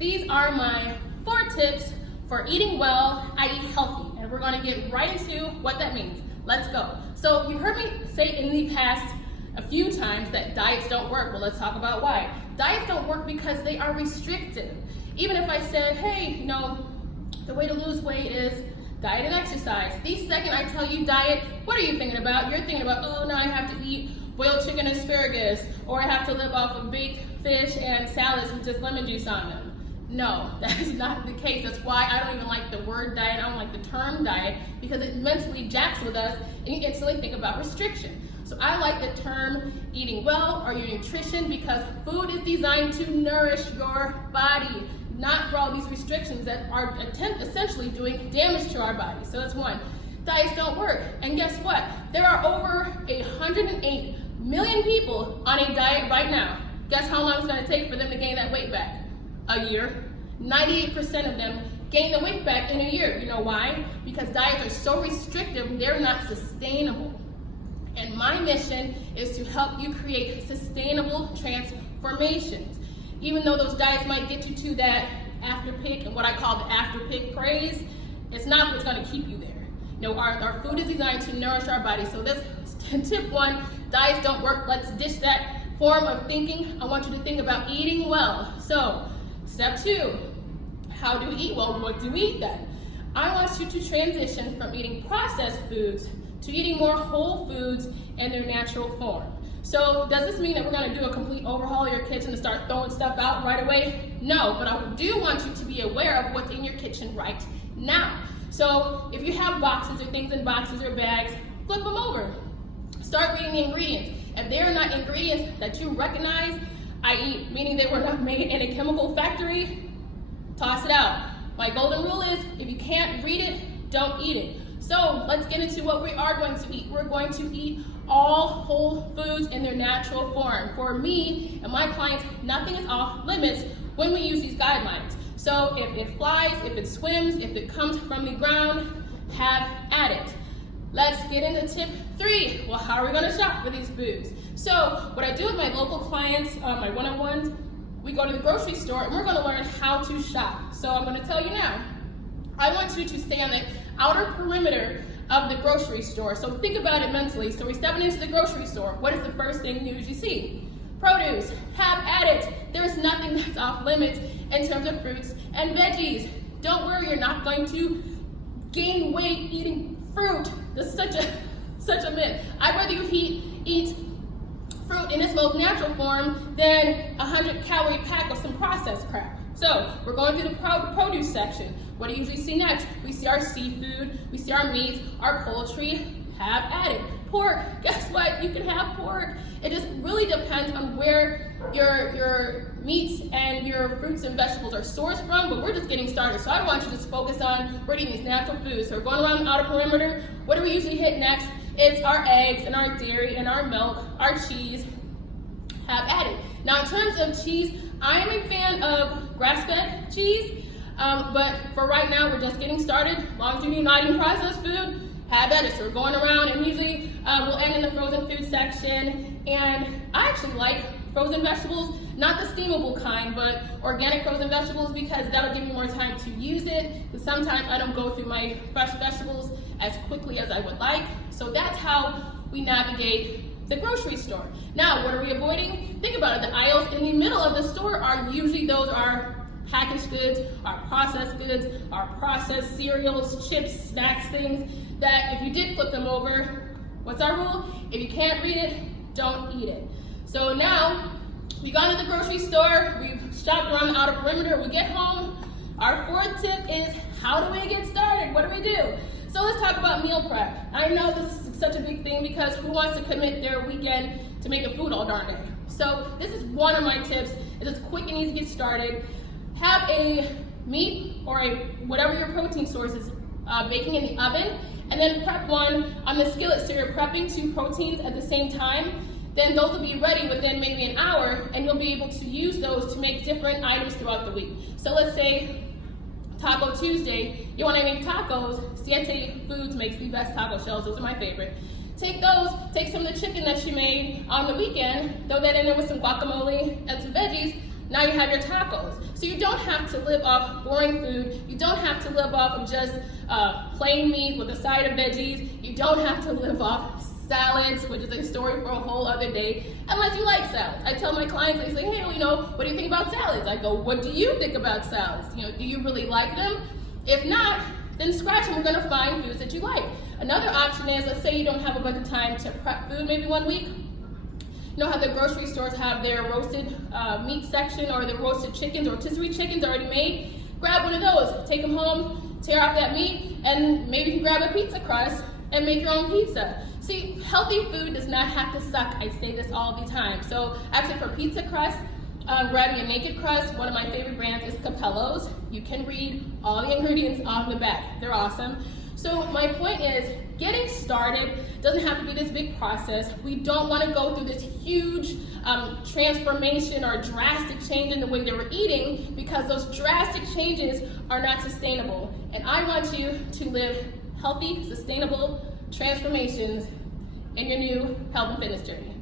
These are my 4 tips for eating well, i.e. healthy, and we're gonna get right into what that means. Let's go. So you've heard me say in the past a few times that diets don't work. Well, let's talk about why. Diets don't work because they are restrictive. Even if I said, hey, the way to lose weight is diet and exercise. The second I tell you diet, what are you thinking about? You're thinking about, oh, now I have to eat boiled chicken and asparagus, or I have to live off of baked fish and salads with just lemon juice on them. No, that is not the case. That's why I don't even like the word diet. I don't like the term diet because it mentally jacks with us and you instantly think about restriction. So I like the term eating well or your nutrition because food is designed to nourish your body, not for all these restrictions that are essentially doing damage to our body. So that's one. Diets don't work. And guess what? There are over 108 million people on a diet right now. Guess how long it's going to take for them to gain that weight back? A year. 98% of them gain the weight back in a year. You know why? Because diets are so restrictive, they're not sustainable. And my mission is to help you create sustainable transformations. Even though those diets might get you to that after pick and what I call the after pick craze, it's not what's going to keep you there. Our food is designed to nourish our body. So this tip 1, diets don't work. Let's ditch that form of thinking. I want you to think about eating well. So step 2, how do we eat well? What do we eat then? I want you to transition from eating processed foods to eating more whole foods in their natural form. So does this mean that we're going to do a complete overhaul of your kitchen and start throwing stuff out right away? No, but I do want you to be aware of what's in your kitchen right now. So if you have boxes or things in boxes or bags, flip them over. Start reading the ingredients. If they are not ingredients that you recognize, i.e. meaning they were not made in a chemical factory, toss it out. My golden rule is if you can't read it, don't eat it. So let's get into what we are going to eat. We're going to eat all whole foods in their natural form. For me and my clients, nothing is off limits when we use these guidelines. So if it flies, if it swims, if it comes from the ground, have at it. Let's get into tip 3. Well, how are we going to shop for these foods? So what I do with my local clients, my one-on-ones, we go to the grocery store and we're going to learn how to shop. So I'm going to tell you now, I want you to stay on the outer perimeter of the grocery store. So think about it mentally. So we're stepping into the grocery store. What is the first thing you usually see? Produce. Have at it. There is nothing that's off limits in terms of fruits and veggies. Don't worry, you're not going to gain weight eating fruit. This is such a myth. I'd rather you eat fruit in its most natural form than a 100-calorie pack of some processed crap. So we're going through the produce section. What do you usually see next? We see our seafood, we see our meats, our poultry. Have at it. Pork, guess what? You can have pork. It just really depends on where your meats and your fruits and vegetables are sourced from, but we're just getting started. So I want you to just focus on we're eating these natural foods. So we're going around the outer perimeter. What do we usually hit next? It's our eggs and our dairy and our milk, our cheese. Have at it. Now in terms of cheese, I am a fan of grass-fed cheese, but for right now we're just getting started. As long as you're not eating processed food, have at it. So we're going around and usually we'll end in the frozen food section. And I actually like frozen vegetables, not the steamable kind, but organic frozen vegetables because that'll give me more time to use it. But sometimes I don't go through my fresh vegetables as quickly as I would like. So that's how we navigate the grocery store. Now, what are we avoiding? Think about it. The aisles in the middle of the store are usually our packaged goods, our processed goods, our processed cereals, chips, snacks, things that if you did flip them over, what's our rule? If you can't read it, don't eat it. So now, we got to the grocery store, we've shopped around the outer perimeter, we get home. Our 4th tip is how do we get started? What do we do? So let's talk about meal prep. I know this is such a big thing because who wants to commit their weekend to making food all darn day? So this is one of my tips. It's just quick and easy to get started. Have a meat or whatever your protein source is baking in the oven, and then prep one on the skillet. So you're prepping 2 proteins at the same time. Then those will be ready within maybe an hour, and you'll be able to use those to make different items throughout the week. So let's say Taco Tuesday, you want to make tacos. Siete Foods makes the best taco shells. Those are my favorite. Take some of the chicken that you made on the weekend, throw that in there with some guacamole and some veggies, Now you have your tacos. So you don't have to live off boring food. You don't have to live off of just plain meat with a side of veggies. You don't have to live off salads, which is a story for a whole other day, unless you like salads. I tell my clients, they say, hey, what do you think about salads? I go, what do you think about salads? Do you really like them? If not, then scratch them. We're gonna find foods that you like. Another option is, let's say you don't have a bunch of time to prep food maybe one week. You know how the grocery stores have their roasted meat section or the roasted chickens or rotisserie chickens already made? Grab one of those, take them home, tear off that meat, and maybe you can grab a pizza crust and make your own pizza. See, healthy food does not have to suck. I say this all the time. So actually for pizza crust, grabbing a naked crust, one of my favorite brands is Capello's. You can read all the ingredients on the back. They're awesome. So my point is, getting started doesn't have to be this big process. We don't want to go through this huge transformation or drastic change in the way that we're eating, because those drastic changes are not sustainable. And I want you to live healthy, sustainable transformations in your new health and fitness journey.